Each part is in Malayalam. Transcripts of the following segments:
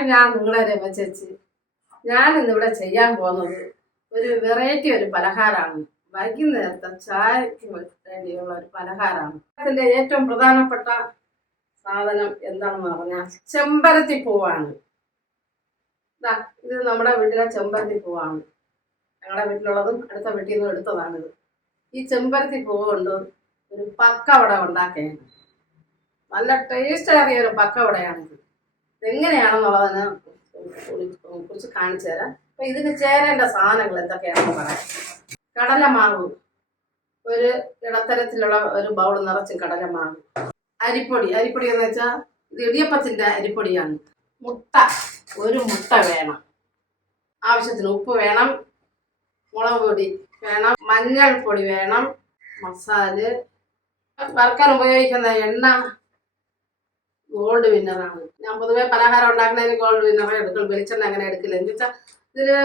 ഹായ്, ഞാൻ നിങ്ങളെ രമ ചേച്ചി. ഞാനിന്നിവിടെ ചെയ്യാൻ പോകുന്നത് ഒരു വെറൈറ്റി ഒരു പലഹാരമാണ്. വൈകുന്നേരത്തെ ചായക്ക് വേണ്ടിയുള്ള ഒരു പലഹാരമാണ്. അതിൻ്റെ ഏറ്റവും പ്രധാനപ്പെട്ട സാധനം എന്താണെന്ന് പറഞ്ഞാൽ ചെമ്പരത്തി പൂവാണ്. ഇത് നമ്മുടെ വീട്ടിലെ ചെമ്പരത്തി പൂവാണ്. ഞങ്ങളുടെ വീട്ടിലുള്ളതും അടുത്ത വീട്ടിൽ നിന്നും എടുത്തതാണിത്. ഈ ചെമ്പരത്തി പൂവ് കൊണ്ട് ഒരു പക്കവട ഉണ്ടാക്കുകയാണ്. നല്ല ടേസ്റ്റ് ഏറിയ ഒരു പക്കവടയാണിത്. എങ്ങനെയാണെന്നുള്ളതിനെ കുറിച്ച് കാണിച്ചു തരാം. അപ്പൊ ഇതിന് ചേരേണ്ട സാധനങ്ങൾ എന്തൊക്കെയാണെന്ന് പറയാം. കടലമാവ്, ഒരു ഇടത്തരത്തിലുള്ള ഒരു ബൗൾ നിറച്ചും കടലമാവ്. അരിപ്പൊടി എന്ന് വെച്ചാൽ ഇത് ഇടിയപ്പത്തിന്റെ അരിപ്പൊടിയാണ്. മുട്ട, ഒരു മുട്ട വേണം. ആവശ്യത്തിന് ഉപ്പ് വേണം, മുളക് പൊടി വേണം, മഞ്ഞൾപ്പൊടി വേണം, മസാല, വറുക്കാൻ ഉപയോഗിക്കുന്ന എണ്ണ ഗോൾഡ് വിന്നറാണ്. ഞാൻ പൊതുവെ പലഹാരം ഉണ്ടാക്കുന്നതിന് ഗോൾഡ് വിന്നറേ എടുക്കും, വെളിച്ചെണ്ണ അങ്ങനെ എടുക്കില്ല. എന്ന് വെച്ചാൽ ഇതില്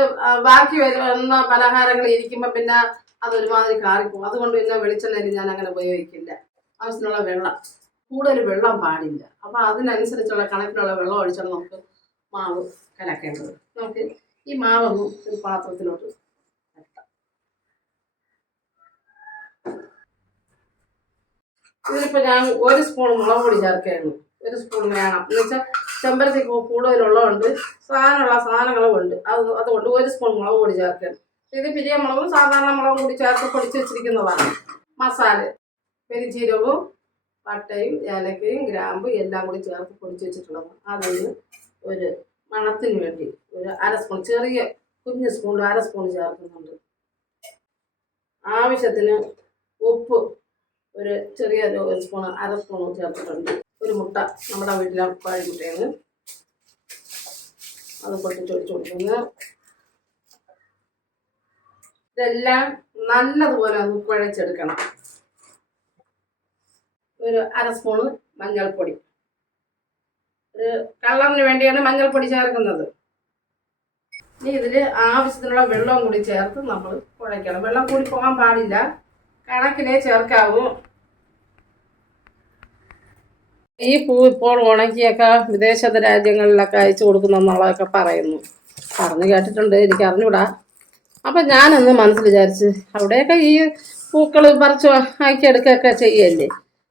ബാക്കി വരുന്ന പലഹാരങ്ങൾ ഇരിക്കുമ്പോൾ പിന്നെ അതൊരുമാതിരി കാറിപ്പോകും. അതുകൊണ്ട് പിന്നെ വെളിച്ചെണ്ണയിൽ ഞാൻ അങ്ങനെ ഉപയോഗിക്കില്ല. ആവശ്യത്തിനുള്ള വെള്ളം, കൂടുതൽ വെള്ളം പാടില്ല. അപ്പൊ അതിനനുസരിച്ചുള്ള കണക്കിനുള്ള വെള്ളം ഒഴിച്ചാണ് നമുക്ക് മാവ് കലക്കേണ്ടത്. നമുക്ക് ഈ മാവൊന്നും ഒരു പാത്രത്തിലോട്ട് വെക്കാം. ഇതിലിപ്പോൾ ഞാൻ 1 സ്പൂൺ മുളക് പൊടി ചേർക്കുകയാണ്. 1 സ്പൂൺ വേണം. എന്ന് വെച്ചാൽ ചെമ്പരത്തി കൂടുതലുള്ളതുകൊണ്ട് സാധനങ്ങളും ഉണ്ട്. അതുകൊണ്ട് 1 സ്പൂൺ മുളക് പൊടി ചേർക്കണം. ഇത് പിരിയ മുളകും സാധാരണ മുളകും കൂടി ചേർത്ത് പൊടിച്ച് വെച്ചിരിക്കുന്നതാണ്. മസാല, പെരിഞ്ചീരകവും പട്ടയും ഏലക്കയും ഗ്രാമ്പും എല്ലാം കൂടി ചേർത്ത് പൊടിച്ച് വെച്ചിട്ടുള്ളതാണ്. അതിന് ഒരു മണത്തിന് വേണ്ടി ഒരു 1/2 സ്പൂൺ, ചെറിയ കുഞ്ഞ് സ്പൂൺ 1/2 സ്പൂൺ ചേർക്കുന്നുണ്ട്. ആവശ്യത്തിന് ഉപ്പ് ഒരു ചെറിയ 1 സ്പൂൺ 1/2 സ്പൂൺ ചേർത്തിട്ടുണ്ട്. ഒരു മുട്ട, നമ്മുടെ വീട്ടിലെ പഴമുട്ടയാണ്, അത് പൊട്ടിച്ചൊടിച്ച് കൊടുക്കുന്നു. ഇതെല്ലാം നല്ലതുപോലെ ഒന്ന് കുഴച്ചെടുക്കണം. ഒരു 1/2 സ്പൂണ് മഞ്ഞൾപ്പൊടി, ഒരു കളറിന് വേണ്ടിയാണ് മഞ്ഞൾപ്പൊടി ചേർക്കുന്നത്. ഇനി ഇതിൽ ആവശ്യത്തിനുള്ള വെള്ളവും കൂടി ചേർത്ത് നമ്മൾ കുഴയ്ക്കണം. വെള്ളം കൂടി പോകാൻ പാടില്ല, കണക്കിനെ ചേർക്കാവൂ. ഈ പൂ ഇപ്പോൾ ഉണക്കിയൊക്കെ വിദേശ രാജ്യങ്ങളിലൊക്കെ അയച്ചു കൊടുക്കുന്നെന്നുള്ളതൊക്കെ പറഞ്ഞു കേട്ടിട്ടുണ്ട്, എനിക്ക് അറിഞ്ഞൂടാ. അപ്പം ഞാനൊന്ന് മനസ്സിൽ വിചാരിച്ച് അവിടെയൊക്കെ ഈ പൂക്കൾ പറിച്ച് ആക്കിയെടുക്കുകയൊക്കെ ചെയ്യല്ലേ,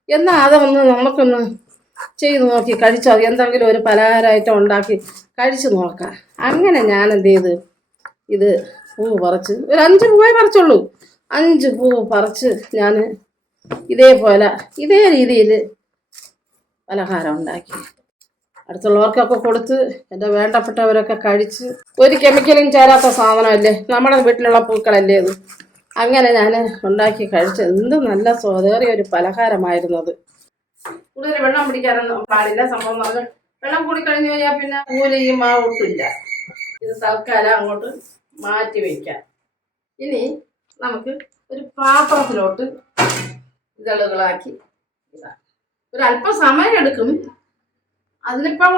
എന്നാൽ അതൊന്ന് നമുക്കൊന്ന് ചെയ്ത് നോക്കി കഴിച്ചോ, എന്തെങ്കിലും ഒരു പലഹാരമായിട്ട് ഉണ്ടാക്കി കഴിച്ചു നോക്കാം. അങ്ങനെ ഞാൻ എന്ത് ചെയ്ത് ഇത് പൂ പറിച്ച് ഒരു 5 പൂവേ പറിച്ചുള്ളൂ. 5 പൂ പറിച്ച് ഞാൻ ഇതേ രീതിയിൽ പലഹാരം ഉണ്ടാക്കി അടുത്തുള്ളവർക്കൊക്കെ കൊടുത്ത് എൻ്റെ വേണ്ടപ്പെട്ടവരൊക്കെ കഴിച്ച്. ഒരു കെമിക്കലും ചേരാത്ത സാധനമല്ലേ, നമ്മുടെ വീട്ടിലുള്ള പൂക്കളല്ലേ അത്. അങ്ങനെ ഞാൻ ഉണ്ടാക്കി കഴിച്ച്. എന്ത് നല്ല സ്വാദേറിയ ഒരു പലഹാരമായിരുന്നത്. കൂടുതൽ വെള്ളം പിടിക്കാനൊന്നും പാടില്ല. സംഭവം പറഞ്ഞാൽ വെള്ളം കൂടി കഴിഞ്ഞ് കഴിഞ്ഞാൽ പിന്നെ പൂലയും ഒട്ടില്ല. ഇത് തൽക്കാലം അങ്ങോട്ട് മാറ്റി വയ്ക്കാം. ഇനി നമുക്ക് ഒരു പാത്രത്തിലോട്ട് ഇതളുകളാക്കി ഇടാം. ഒരല്പം സമയം എടുക്കും. അതിനിപ്പം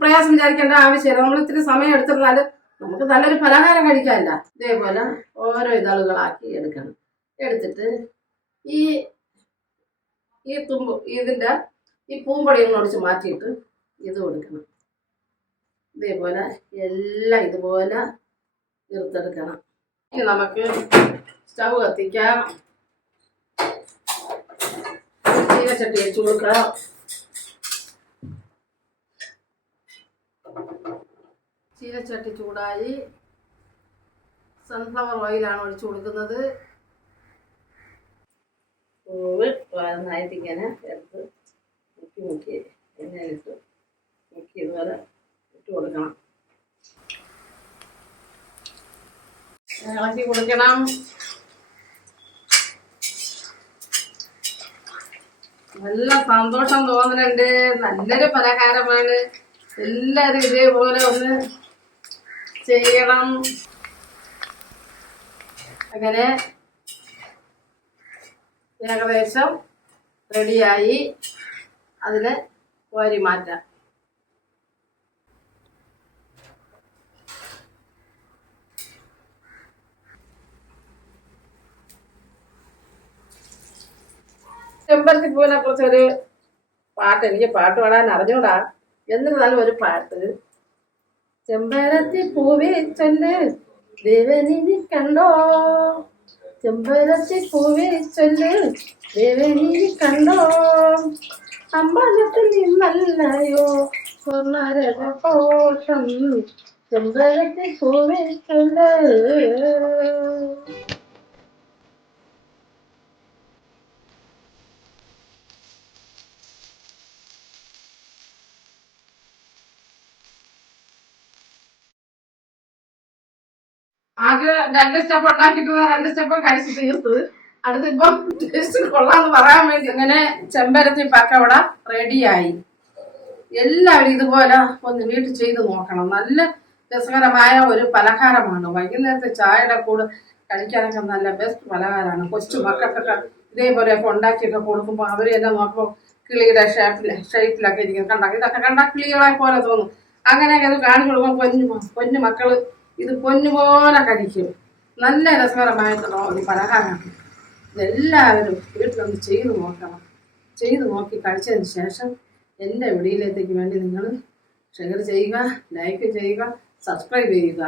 പ്രയാസം വിചാരിക്കേണ്ട ആവശ്യമില്ല. നമ്മൾ ഇത്തിരി സമയം എടുത്തിരുന്നാൽ നമുക്ക് നല്ലൊരു പലഹാരം കഴിക്കാമല്ല. ഇതേപോലെ ഓരോ ഇതളുകളാക്കി എടുക്കണം. എടുത്തിട്ട് ഇതിൻ്റെ ഈ പൂമ്പൊടിയൊന്നും ഒടിച്ച് മാറ്റിയിട്ട് ഇത് കൊടുക്കണം. ഇതേപോലെ എല്ലാം ഇതുപോലെ തീർത്തെടുക്കണം. ഇനി നമുക്ക് സ്റ്റവ് കത്തിക്കാം. ചീനച്ചട്ടി വെച്ച് കൊടുക്കാം. ചീനച്ചട്ടി ചൂടായി. സൺഫ്ലവർ ഓയിലാണ് ഒഴിച്ചു കൊടുക്കുന്നത്. പൂവ് നന്നായിട്ട് ഇങ്ങനെ എടുത്ത് മുക്കി എണ്ണയിലിട്ട് മുക്കി ഇതുപോലെ ഇട്ട് കൊടുക്കണം. ഇളക്കി കൊടുക്കണം. നല്ല സന്തോഷം തോന്നുന്നുണ്ട്. നല്ലൊരു പലഹാരമാണ്. എല്ലാവരും ഇതേപോലെ ഒന്ന് ചെയ്യണം. അങ്ങനെ ഏകദേശം റെഡിയായി. അതിന് കോരി മാറ്റാം. ചെമ്പരത്തി പൂവിനെ കുറിച്ചൊരു പാട്ട്, എനിക്ക് പാട്ട് പാടാൻ അറിഞ്ഞൂടാ, എന്നിരുന്നാലും ഒരു പാട്ട് ചെമ്പരത്തി പൂവേ ചൊല്ല് ദേവനിധി കണ്ടോ, ചെമ്പരത്തി പൂവേ ചൊല്ല് ദേവനിധി കണ്ടോ, അമ്പലത്തിൽ നിന്നല്ലയോ സ്വർണ്ണരഘോഷം, ചെമ്പരത്തി പൂവേ ചൊല്ല്. ആകെ 2 സ്റ്റെപ്പ് ഉണ്ടാക്കിയിട്ട് 2 സ്റ്റെപ്പ് കഴിച്ച് തീർത്ത്. അടുത്തിപ്പം ടേസ്റ്റ് കൊള്ളാന്ന് പറയാൻ വേണ്ടി അങ്ങനെ ചെമ്പരത്തി പക്കവട റെഡിയായി. എല്ലാവരും ഇതുപോലെ ഒന്ന് വീട്ടിൽ ചെയ്ത് നോക്കണം. നല്ല രസകരമായ ഒരു പലഹാരമാണ്. വൈകുന്നേരത്തെ ചായയുടെ കൂടെ കഴിക്കാനൊക്കെ നല്ല ബെസ്റ്റ് പലഹാരമാണ്. കൊച്ചു മക്കൾക്കൊക്കെ ഇതേപോലെയൊക്കെ ഉണ്ടാക്കിയൊക്കെ കൊടുക്കുമ്പോൾ അവരെല്ലാം നോക്കുമ്പോൾ കിളിയുടെ ഷേപ്പിലൊക്കെ ഇരിക്കും. ഇതൊക്കെ കണ്ട കിളികളെ പോലെ തോന്നും. അങ്ങനെയൊക്കെ ഇത് കാണിച്ചു കൊടുക്കുമ്പോൾ പൊന്നു മക്കള് ഇത് പൊന്നുപോലെ കഴിക്കും. നല്ല രസകരമായിട്ടുള്ള ഒരു പലഹാരമാണ്. ഇതെല്ലാവരും വീട്ടിലൊന്ന് ചെയ്ത് നോക്കണം. ചെയ്ത് നോക്കി കഴിച്ചതിന് ശേഷം എൻ്റെ വീഡിയോയിലേക്ക് വേണ്ടി നിങ്ങൾ ഷെയർ ചെയ്യുക, ലൈക്ക് ചെയ്യുക, സബ്സ്ക്രൈബ് ചെയ്യുക.